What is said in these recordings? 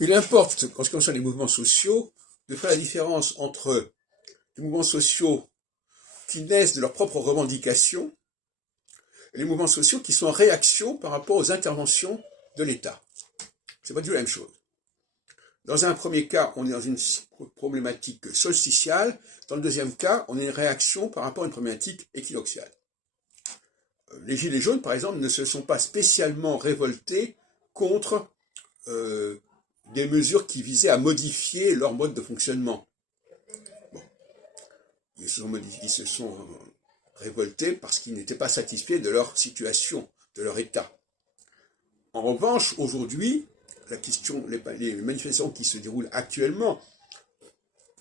Il importe, en ce qui concerne les mouvements sociaux, de faire la différence entre les mouvements sociaux qui naissent de leurs propres revendications et les mouvements sociaux qui sont en réaction par rapport aux interventions de l'État. C'est pas du tout la même chose. Dans un premier cas, on est dans une problématique solsticiale. Dans le deuxième cas, on est une réaction par rapport à une problématique équinoxiale. Les Gilets jaunes, par exemple, ne se sont pas spécialement révoltés contre des mesures qui visaient à modifier leur mode de fonctionnement. Bon. Ils se sont révoltés parce qu'ils n'étaient pas satisfaits de leur situation, de leur état. En revanche, aujourd'hui, les manifestations qui se déroulent actuellement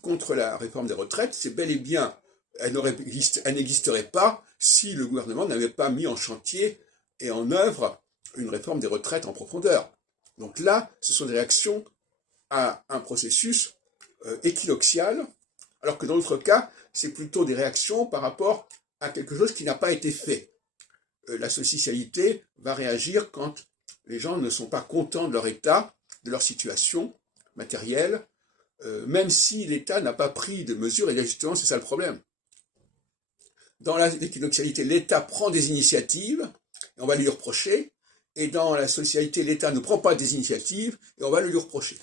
contre la réforme des retraites, c'est bel et bien, elle n'existerait pas si le gouvernement n'avait pas mis en chantier et en œuvre une réforme des retraites en profondeur. Donc là, ce sont des réactions à un processus équinoxial, alors que dans l'autre cas, c'est plutôt des réactions par rapport à quelque chose qui n'a pas été fait. La socialité va réagir quand les gens ne sont pas contents de leur état, de leur situation matérielle, même si l'État n'a pas pris de mesures, et justement c'est ça le problème. Dans l'équinoxialité, l'État prend des initiatives, et on va lui reprocher, et dans la socialité, l'État ne prend pas des initiatives, et on va le lui reprocher.